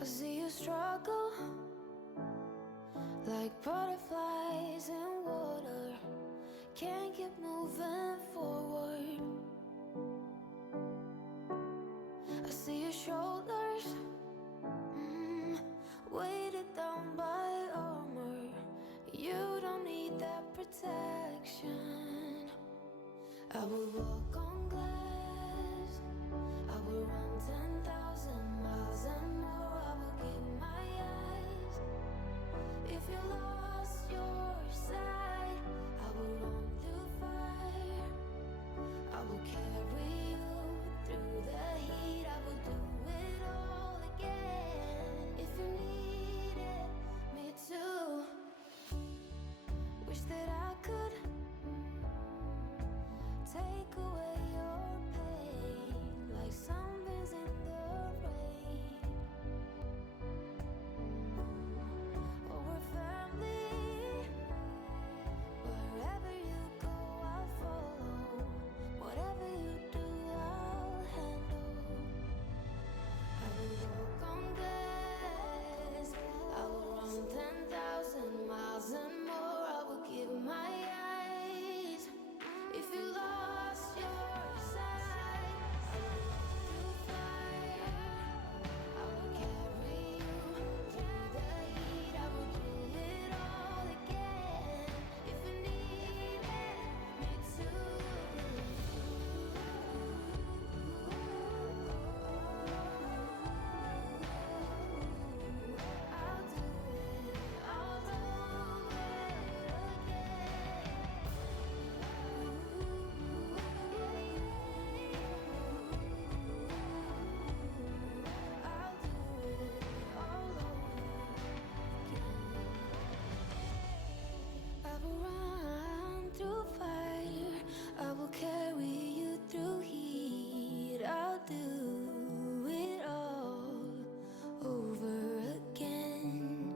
I see you struggle like butterflies in water, can't keep moving forward. I see your shoulders weighted down by armor. You don't need that protection. I will walk on glass, I will run 10,000 miles and more. I will give my eyes. If you lost your sight, I will run through fire. I will carry you through the heat. I will do it all again. If you needed me to, wish that I could take away your pain like sunbeams in the rain. Oh, we're family. Wherever you go, I'll follow. Whatever you do, I'll handle. I will walk on glass, I will run 10,000 miles and more. I will give my eyes. If you lost your sight, I will walk through fire. I will carry you through the heat. I will do it all again. If you needed me to, I'll do it all over again. I'll do it all over again. I will run through fire. I will carry you through heat. I'll do it all over again.